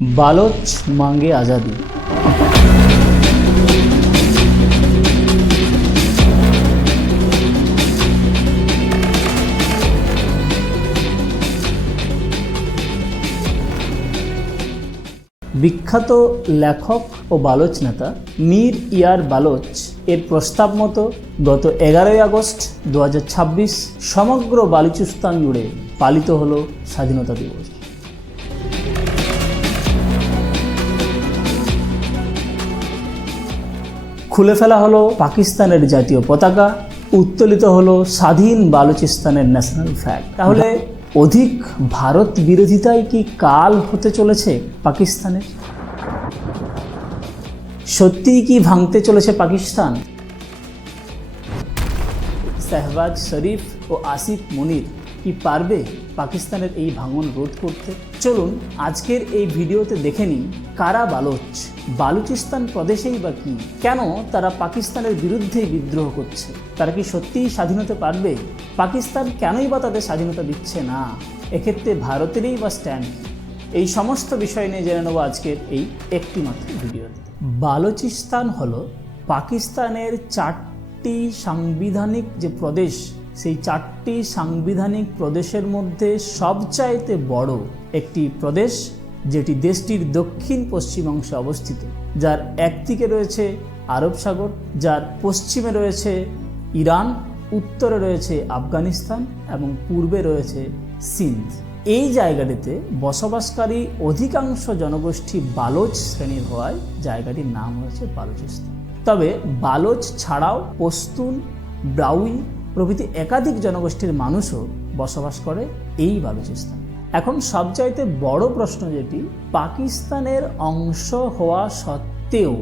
बालोच मांगे आज़ादी। বিখ্যাত লেখক ও বালোচ নেতা মীর ইয়ার বালোচ এর প্রস্তাব মতো গত 11ই আগস্ট 2026 সমগ্র বালুচিস্তান জুড়ে পালিত হলো স্বাধীনতা দিবস। খুলে ফেলা হলো পাকিস্তানের জাতীয় পতাকা, উত্তোলিত হলো স্বাধীন বালুচিস্তানের ন্যাশনাল ফ্ল্যাগ। তাহলে অধিক ভারত বিরোধিতায় কি কাল হতে চলেছে পাকিস্তানের? সত্যিই কি ভাঙতে চলেছে পাকিস্তান? শাহবাজ শরীফ ও আসিফ মনির কি পারবে পাকিস্তানের এই ভাঙন রোধ করতে? চলুন আজকের এই ভিডিওতে দেখে নিই কারা বালোচ, বালুচিস্তান প্রদেশেই বা কি, কেন তারা পাকিস্তানের বিরুদ্ধেই বিদ্রোহ করছে, তারা কি সত্যিই স্বাধীন হতে পারবে? পাকিস্তান কেনই বা তাদের স্বাধীনতা দিচ্ছে না? এক্ষেত্রে ভারতেরই বা স্ট্যান্ড কি? এই সমস্ত বিষয় নিয়ে জেনে নেব আজকের এই একটি মাত্র ভিডিওতে। বালুচিস্তান হলো পাকিস্তানের 4টি সাংবিধানিক যে প্রদেশ, সেই 4টি সাংবিধানিক প্রদেশের মধ্যে সবচাইতে বড় একটি প্রদেশ, যেটি দেশটির দক্ষিণ পশ্চিম অংশে অবস্থিত, যার একদিকে রয়েছে আরব সাগর, যার পশ্চিমে রয়েছে ইরান, উত্তরে রয়েছে আফগানিস্তান এবং পূর্বে রয়েছে সিন্ধ। এই জায়গাটিতে বসবাসকারী অধিকাংশ জনগোষ্ঠী বালোচ শ্রেণীর হওয়ায় জায়গাটির নাম হয়েছে বালুচিস্তান। তবে বালোচ ছাড়াও পশতুন, ব্রাউই প্রভৃতি একাধিক জনগোষ্ঠীর মানুষও বসবাস করে এই বালুচিস্তান। এখন সবচাইতে বড় প্রশ্ন যেটি, পাকিস্তানের অংশ হওয়া সত্ত্বেও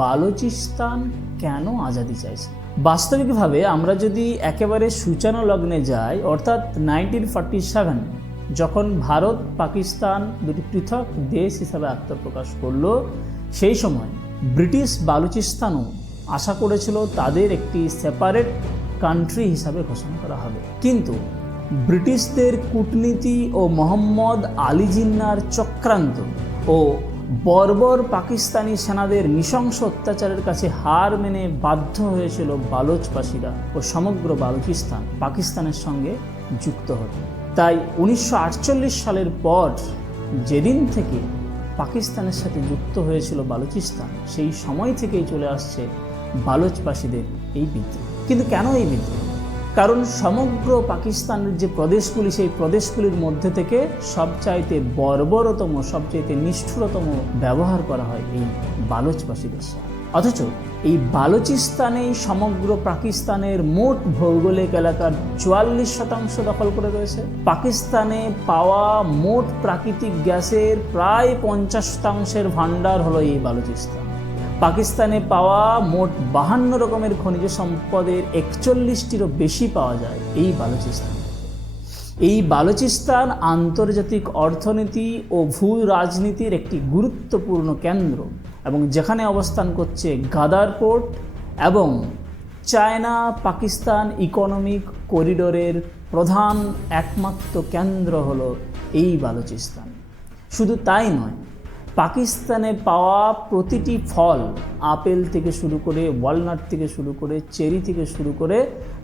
বালুচিস্তান কেন আজাদি চাইছে? বাস্তবিকভাবে আমরা যদি একেবারে সূচনা লগ্নে যাই, অর্থাৎ 1947 যখন ভারত পাকিস্তান দুটি পৃথক দেশ হিসাবে আত্মপ্রকাশ করলো, সেই সময় ব্রিটিশ বালুচিস্তানও আশা করেছিল তাদের একটি সেপারেট কান্ট্রি হিসাবে ঘোষণা করা হবে। কিন্তু ব্রিটিশদের কূটনীতি ও মোহাম্মদ আলী জিন্নার চক্রান্ত ও বর্বর পাকিস্তানি সেনাদের নৃশংস অত্যাচারের কাছে হার মেনে বাধ্য হয়েছিল বালোচবাসীরা ও সমগ্র বালুচিস্তান পাকিস্তানের সঙ্গে যুক্ত হতে। তাই 1948 সালের পর যেদিন থেকে পাকিস্তানের সাথে যুক্ত হয়েছিল বালুচিস্তান, সেই সময় থেকেই চলে আসছে বালোচবাসীদের এই বিদ্রোহ। কিন্তু কেন এই বিদ্রোহ? কারণ সমগ্র পাকিস্তানের যে প্রদেশগুলি, সেই প্রদেশগুলির মধ্যে থেকে সবচাইতে বর্বরতম, সবচাইতে নিষ্ঠুরতম ব্যবহার করা হয় এই বালোচবাসীদের সাথে। অথচ এই বালুচিস্তানেই সমগ্র পাকিস্তানের মোট ভৌগোলিক এলাকার 44% দখল করে রয়েছে। পাকিস্তানে পাওয়া মোট প্রাকৃতিক গ্যাসের প্রায় 50% ভাণ্ডার হলো এই বালুচিস্তান। পাকিস্তানে পাওয়া মোট 52 রকমের খনিজ সম্পদের 41টিরও বেশি পাওয়া যায় এই বালুচিস্তান। এই বালুচিস্তান আন্তর্জাতিক অর্থনীতি ও ভূ রাজনীতির একটি গুরুত্বপূর্ণ কেন্দ্র, এবং যেখানে অবস্থান করছে গাদার পোর্ট এবং চায়না পাকিস্তান ইকোনমিক করিডোরের প্রধান একমাত্র কেন্দ্র হলো এই বালুচিস্তান। শুধু তাই নয়, পাকিস্তানে পাওয়া প্রতিটি ফল, আপেল থেকে শুরু করে, ওয়ালনাট থেকে শুরু করে, চেরি থেকে শুরু করে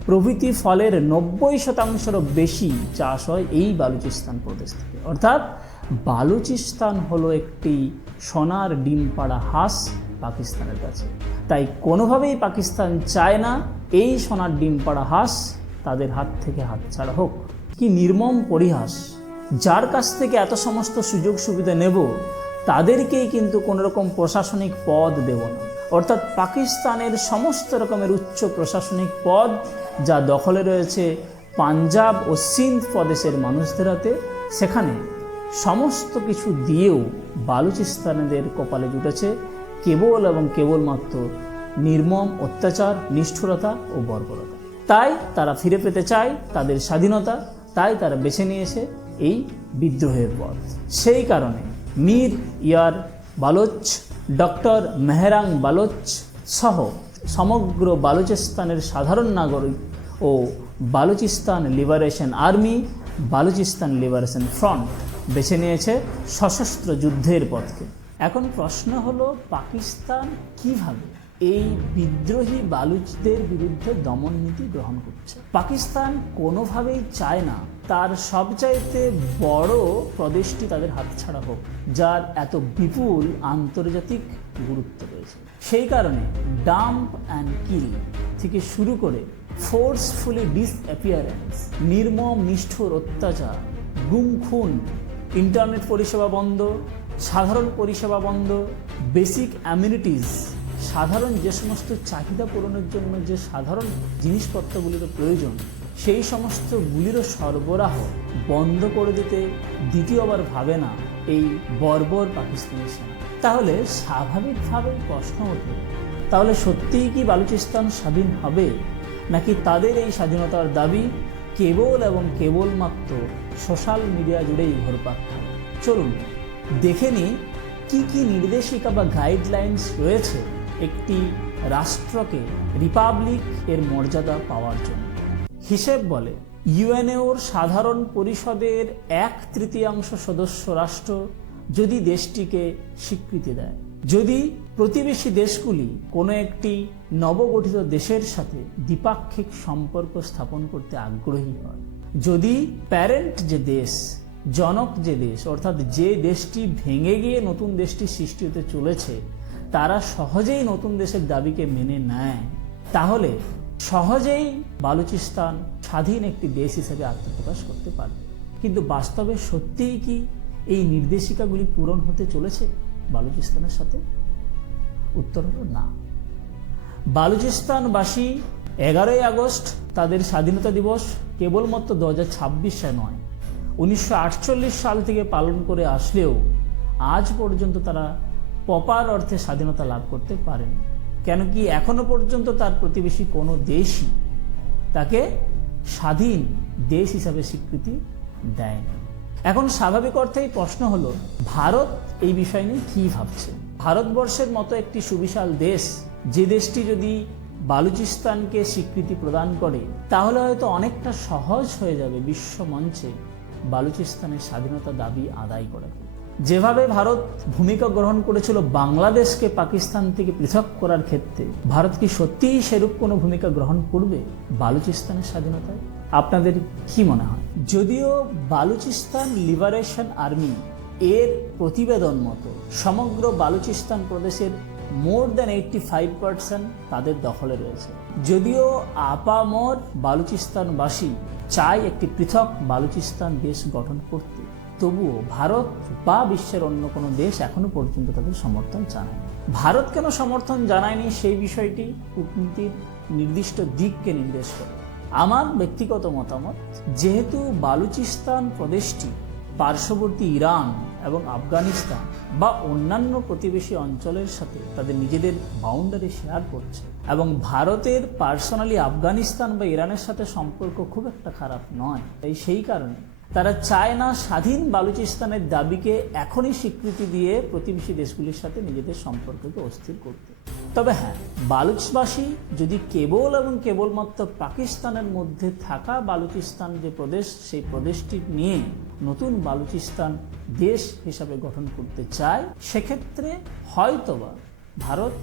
প্রভৃতি ফলের 90%-এরও বেশি চাষ হয় এই বালুচিস্তান প্রদেশ থেকে। অর্থাৎ বালুচিস্তান হলো একটি সোনার ডিম পাড়া হাঁস পাকিস্তানের কাছে। তাই কোনোভাবেই পাকিস্তান চায় না এই সোনার ডিম পাড়া হাঁস তাদের হাত থেকে হাতছাড়া হোক। কি নির্মম পরিহাস! যার কাছ থেকে এত সমস্ত সুযোগ সুবিধা নেব, তাদেরকেই কিন্তু কোনো রকম প্রশাসনিক পদ দেব না। অর্থাৎ পাকিস্তানের সমস্ত রকমের উচ্চ প্রশাসনিক পদ যা দখলে রয়েছে পাঞ্জাব ও সিন্ধ প্রদেশের মানুষদের হাতে, সেখানে সমস্ত কিছু দিয়েও বালুচিস্তানিদের কপালে জুটেছে কেবল এবং কেবলমাত্র নির্মম অত্যাচার, নিষ্ঠুরতা ও বর্বরতা। তাই তারা ফিরে পেতে চায় তাদের স্বাধীনতা, তাই তারা বেছে নিয়েছে এই বিদ্রোহের পথ। সেই কারণে মীর ইয়ার বালোচ, ডক্টর মেহরাং বালোচ সহ সমগ্র বালুচিস্তানের সাধারণ নাগরিক ও Balochistan liberation army, Balochistan liberation front বেছে নিয়েছে সশস্ত্র যুদ্ধের পথকে। এখন প্রশ্ন হলো, পাকিস্তান কিভাবে এই বিদ্রোহী বালুচদের বিরুদ্ধে দমন নীতি গ্রহণ করছে? পাকিস্তান কোনোভাবেই চায় না তার সবচাইতে বড় প্রদেশটি তাদের হাতছাড়া হোক, যার এত বিপুল আন্তর্জাতিক গুরুত্ব রয়েছে। সেই কারণে ডাম্প অ্যান্ড কিল থেকে শুরু করে ফোর্সফুলি ডিসঅ্যাপিয়ারেন্স, নির্মম নিষ্ঠুর অত্যাচার, গুম খুন, ইন্টারনেট পরিষেবা বন্ধ, সাধারণ পরিষেবা বন্ধ, বেসিক অ্যামিনিটিস, সাধারণ যে সমস্ত চাহিদা পূরণের জন্য যে সাধারণ জিনিসপত্রগুলির প্রয়োজন, সেই সমস্তগুলিরও সরবরাহ বন্ধ করে দিতে দ্বিতীয়বার ভাবে না এই বর্বর পাকিস্তানি সেনা। তাহলে স্বাভাবিকভাবেই প্রশ্ন ওঠে, তাহলে সত্যিই কি বালুচিস্তান স্বাধীন হবে, নাকি তাদের এই স্বাধীনতার দাবি কেবল এবং কেবলমাত্র সোশ্যাল মিডিয়া জুড়েই ঘুরপাক খায়? চলুন দেখে নিই কী কী নির্দেশিকা বা গাইডলাইন্স রয়েছে একটি রাষ্ট্রকে রিপাবলিক এর মর্যাদা পাওয়ার জন্য। হিসেব বলে ইউএনওর সাধারণ পরিষদের 1/3 সদস্য রাষ্ট্র যদি দেশটিকে স্বীকৃতি দেয়, যদি প্রতিবেশী দেশগুলি কোনো একটি নবগঠিত দেশের সাথে দ্বিপাক্ষিক সম্পর্ক স্থাপন করতে আগ্রহী হয়, যদি প্যারেন্ট যে দেশ, জনক যে দেশ, অর্থাৎ যে দেশটি ভেঙে গিয়ে নতুন দেশটি সৃষ্টি হতে চলেছে, তারা সহজেই নতুন দেশের দাবিকে মেনে নেয়, তাহলে সহজেই বালুচিস্তান স্বাধীন একটি দেশ হিসেবে আত্মপ্রকাশ করতে পারবে। কিন্তু বাস্তবে সত্যিই কি এই নির্দেশিকাগুলি পূরণ হতে চলেছে বালুচিস্তানের সাথে? উত্তর হলো না। বালুচিস্তানবাসী 11ই আগস্ট তাদের স্বাধীনতা দিবস কেবলমাত্র 2026 সালে নয়, 1948 সাল থেকে পালন করে আসলেও আজ পর্যন্ত তারা প্রপার অর্থে স্বাধীনতা লাভ করতে পারেনি। কেন কি এখনো পর্যন্ত তার প্রতিবেশী কোনো দেশই তাকে স্বাধীন দেশ হিসাবে স্বীকৃতি দেয়নি। এখন স্বাভাবিক অর্থেই প্রশ্ন হলো, ভারত এই বিষয় নিয়ে কী ভাবছে? ভারতবর্ষের মতো একটি সুবিশাল দেশ, যে দেশটি যদি বালুচিস্তানকে স্বীকৃতি প্রদান করে, তাহলে হয়তো অনেকটা সহজ হয়ে যাবে বিশ্ব মঞ্চে বালুচিস্তানের স্বাধীনতা দাবি আদায় করাকে। যেভাবে ভারত ভূমিকা গ্রহণ করেছিল বাংলাদেশকে পাকিস্তান থেকে পৃথক করার ক্ষেত্রে, ভারত কি সত্যিই সেরূপ কোনো ভূমিকা গ্রহণ করবে বালুচিস্তানের স্বাধীনতায়? আপনাদের কি মনে হয়? যদিও বালুচিস্তান লিবারেশন আর্মি এর প্রতিবেদন মতো সমগ্র বালুচিস্তান প্রদেশের মোর দ্যান 85% তাদের দখলে রয়েছে, যদিও আপামর বালুচিস্তানবাসী চায় একটি পৃথক বালুচিস্তান দেশ গঠন করতে, তবুও ভারত বা বিশ্বের অন্য কোনো দেশ এখনো পর্যন্ত তাদের সমর্থন জানায়নি। ভারত কেন সমর্থন জানায়নি সেই বিষয়টি কূটনীতির নির্দিষ্ট দিককে নির্দেশ করে। আমার ব্যক্তিগত মতামত, যেহেতু বালুচিস্তান প্রদেশটি পার্শ্ববর্তী ইরান এবং আফগানিস্তান বা অন্যান্য প্রতিবেশী অঞ্চলের সাথে তাদের নিজেদের বাউন্ডারি শেয়ার করছে, এবং ভারতের পার্সোনালি আফগানিস্তান বা ইরানের সাথে সম্পর্ক খুব একটা খারাপ নয়, তাই সেই কারণে তারা চায় না স্বাধীন বালুচিস্তানের দাবিকে এখনই স্বীকৃতি দিয়ে প্রতিবেশী দেশগুলির সাথে নিজেদের সম্পর্ককে অস্থির করতে। তবে হ্যাঁ, বালুচবাসী যদি কেবল এবং কেবলমাত্র পাকিস্তানের মধ্যে থাকা বালুচিস্তান যে প্রদেশ, সেই প্রদেশটি নিয়ে নতুন বালুচিস্তান দেশ হিসাবে গঠন করতে চায়, সেক্ষেত্রে হয়তোবা ভারত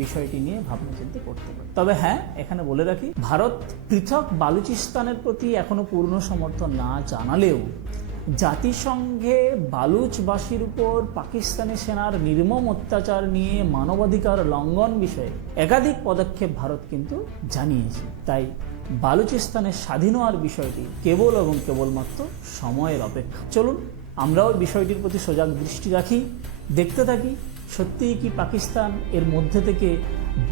বিষয়টি নিয়ে ভাবনা চিন্তা করতে পারে। তবে হ্যাঁ, এখানে বলে রাখি, ভারত পৃথক বালুচিস্তানের প্রতি এখনো পূর্ণ সমর্থন না জানালেও জাতিসংঘে বালুচবাসীর উপর পাকিস্তানি সেনার নির্মম অত্যাচার নিয়ে মানবাধিকার লঙ্ঘন বিষয়ে একাধিক পদক্ষেপ ভারত কিন্তু জানিয়েছে। তাই বালুচিস্তানের স্বাধীন হওয়ার বিষয়টি কেবল এবং কেবলমাত্র সময়ের অপেক্ষা। চলুন আমরাও বিষয়টির প্রতি সজাগ দৃষ্টি রাখি, দেখতে থাকি সত্যিই কি পাকিস্তান এর মধ্যে থেকে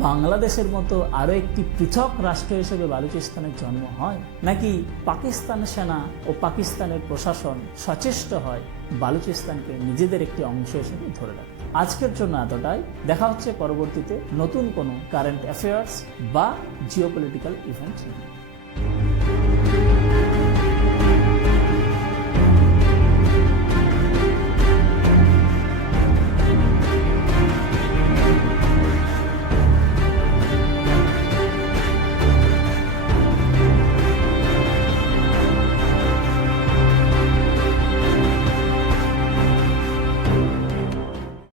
বাংলাদেশের মতো আরও একটি পৃথক রাষ্ট্র হিসেবে বালুচিস্তানের জন্ম হয়, নাকি পাকিস্তান সেনা ও পাকিস্তানের প্রশাসন সচেষ্ট হয় বালুচিস্তানকে নিজেদের একটি অংশ হিসেবে ধরে রাখে। আজকের জন্য এতটাই। দেখা হচ্ছে পরবর্তীতে নতুন কোনো কারেন্ট অ্যাফেয়ার্স বা জিওপলিটিক্যাল ইভেন্ট নিয়ে।